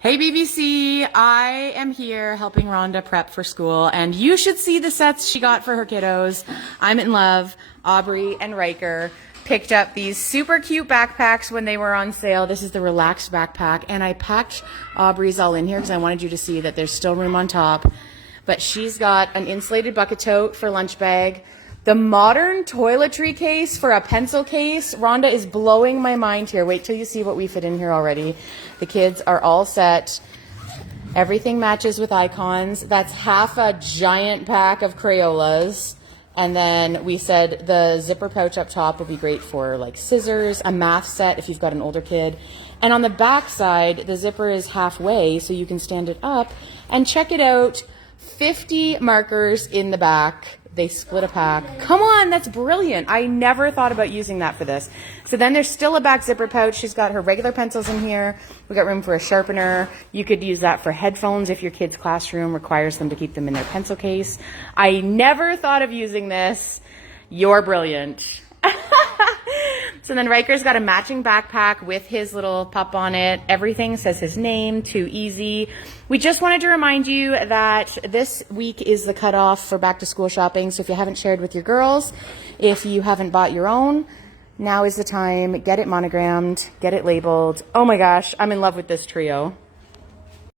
Hey BBC, I am here helping Rhonda prep for school, and you should see the sets she got for her kiddos. I'm in love. Aubrey and Riker picked up these super cute backpacks when they were on sale. This is the relaxed backpack, and I packed Aubrey's all in here because I wanted you to see that there's still room on top. But she's got an insulated bucket tote for lunch bag, the modern toiletry case for a pencil case. Rhonda is blowing my mind here. Wait till you see what we fit in here already. The kids are all set. Everything matches with icons. That's half a giant pack of Crayolas. And then we said the zipper pouch up top will be great for like scissors, a math set if you've got an older kid. And on the back side, the zipper is halfway so you can stand it up. And check it out, 50 markers in the back. They split a pack. Come on, that's brilliant. I never thought about using that for this. So then there's still a back zipper pouch. She's got her regular pencils in here. We got room for a sharpener. You could use that for headphones if your kid's classroom requires them to keep them in their pencil case. I never thought of using this. You're brilliant. So then Riker's got a matching backpack with his little pup on it. Everything says his name, Too Easy. We just wanted to remind you that this week is the cutoff for back to school shopping. So if you haven't shared with your girls, if you haven't bought your own, now is the time. Get it monogrammed, get it labeled. Oh my gosh, I'm in love with this trio.